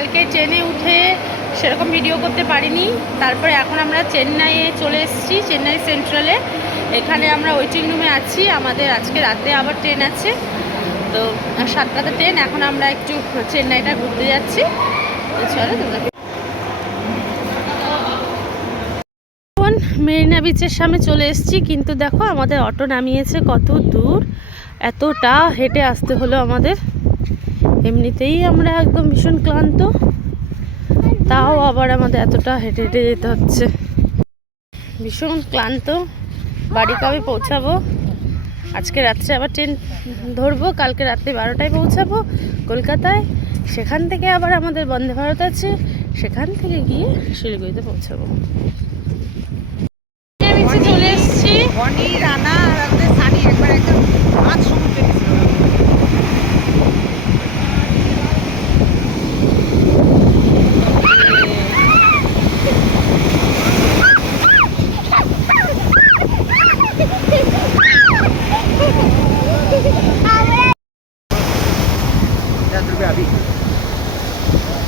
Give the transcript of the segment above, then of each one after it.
কালকে ট্রেনে উঠে সেরকম ভিডিও করতে পারিনি। তারপরে এখন আমরা চেন্নাইয়ে চলে এসেছি, চেন্নাই সেন্ট্রালে এখানে আমরা ওয়েটিং রুমে আছি। আমাদের আজকে রাতে আবার ট্রেন আছে। তো সাতটাতে ট্রেন এখন আমরা একটু চেন্নাইটা ঘুরতে যাচ্ছি। চলো মেরিনা বিচের সামনে চলে এসেছি। কিন্তু দেখো, আমাদের অটো নামিয়েছে কত দূর। এতটা হেঁটে আসতে হলো আমাদের। এমনিতেই আমরা একদম ভীষণ ক্লান্ত, তাও আবার আমাদের এতটা হেঁটে হেঁটে যেতে হচ্ছে। ভীষণ ক্লান্ত, বাড়ি কবে পৌঁছাবো? আজকে রাত্রে আবার ট্রেন ধরবো, কালকে রাত্রে বারোটায় পৌঁছাবো কলকাতায়। সেখান থেকে আবার আমাদের বন্দে ভারত আছে, সেখান থেকে গিয়ে শিলিগুড়িতে পৌঁছাবো। চলে এসেছি।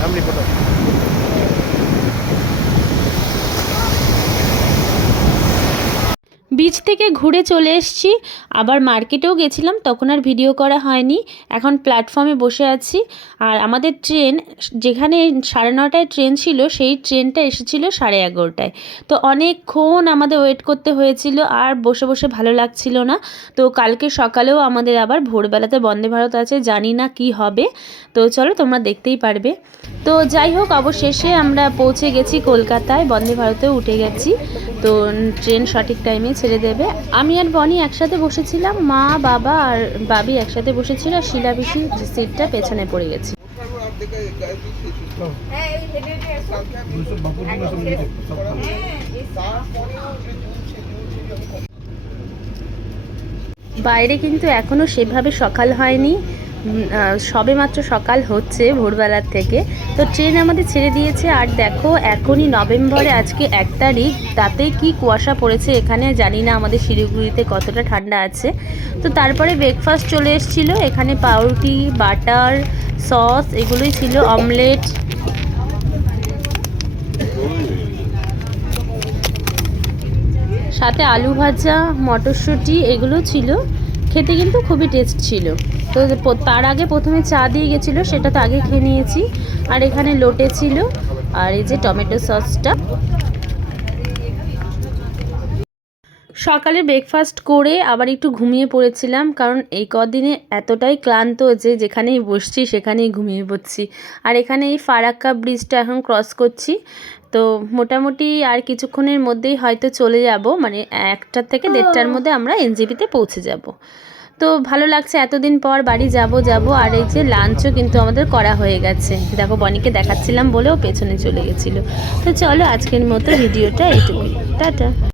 Там либо там. বিচ থেকে ঘুরে চলে এসেছি। আবার মার্কেটেও গেছিলাম, তখন আর ভিডিও করা হয়নি। এখন প্ল্যাটফর্মে বসে আছি। আর আমাদের ট্রেন যেখানে সাড়ে নটায় ট্রেন ছিল, সেই ট্রেনটা এসেছিল সাড়ে এগারোটায়। তো অনেকক্ষণ আমাদের ওয়েট করতে হয়েছিল, আর বসে বসে ভালো লাগছিল না। তো কালকে সকালেও আমাদের আবার ভোরবেলাতে বন্দে ভারত আছে, জানি না কি হবে। তো চলো তোমরা দেখতেই পারবে। তো যাই হোক, অবশেষে আমরা পৌঁছে গেছি কলকাতায়, বন্দে ভারতে উঠে গেছি। তো ট্রেন সঠিক টাইমে ছেড়ে দেবে। আমি আর বনি একসাথে বসেছিলাম, মা, বাবা আর বাবি একসাথে বসেছিল, আর শিলা পিসি সিটটা পেছনে পড়ে গেছে। বাইরে কিন্তু এখনও সেভাবে সকাল হয়নি। সবে মাত্র সকাল হচ্ছে ভোরবেলার থেকে। তো ট্রেন আমাদের ছেড়ে দিয়েছে। আর দেখো, এখনই নভেম্বরে, আজকে এক তারিখ। তাতে কি কুয়াশা পড়েছে এখানে জানি না। আমাদের শিলিগুড়িতে কতটা ঠান্ডা আছে। তো তারপরে ব্রেকফাস্ট চলে এসেছিল। এখানে পাউরুটি, বাটার, সস, এগুলোই ছিল। অমলেট। সাথে আলু ভাজা, মটরশুঁটি, এগুলো ছিল। খেতে কিন্তু খুবই টেস্ট ছিল। তো তার আগে প্রথমে চা দিয়ে গেছিল, সেটা তো আগে খেয়ে নিয়েছি। আর এখানে লোটে ছিল, আর এই যে টমেটো সসটা। সকালে ব্রেকফাস্ট করে আবার একটু ঘুমিয়ে পড়েছিলাম, কারণ এই কদিনে এতটাই ক্লান্ত যে যেখানেই বসছি সেখানেই ঘুমিয়ে পড়ছি। আর এখানে এই ফারাক্কা ব্রিজটা এখন ক্রস করছি, তো মোটামুটি আর কিছুক্ষণের মধ্যেই হয়তো চলে যাব মানে একটার থেকে দেড়টার মধ্যে আমরা এনজিপিতে পৌঁছে যাব। তো ভালো লাগছে, এতদিন পর বাড়ি যাব যাব, আর এই যে লাঞ্চও কিন্তু আমাদের করা হয়ে গেছে। দেখো, বনিকে দেখাচ্ছিলাম বলেও পেছনে চলে গেছিল। তো চলো আজকের মতো ভিডিওটা এইটুকুই। টাটা।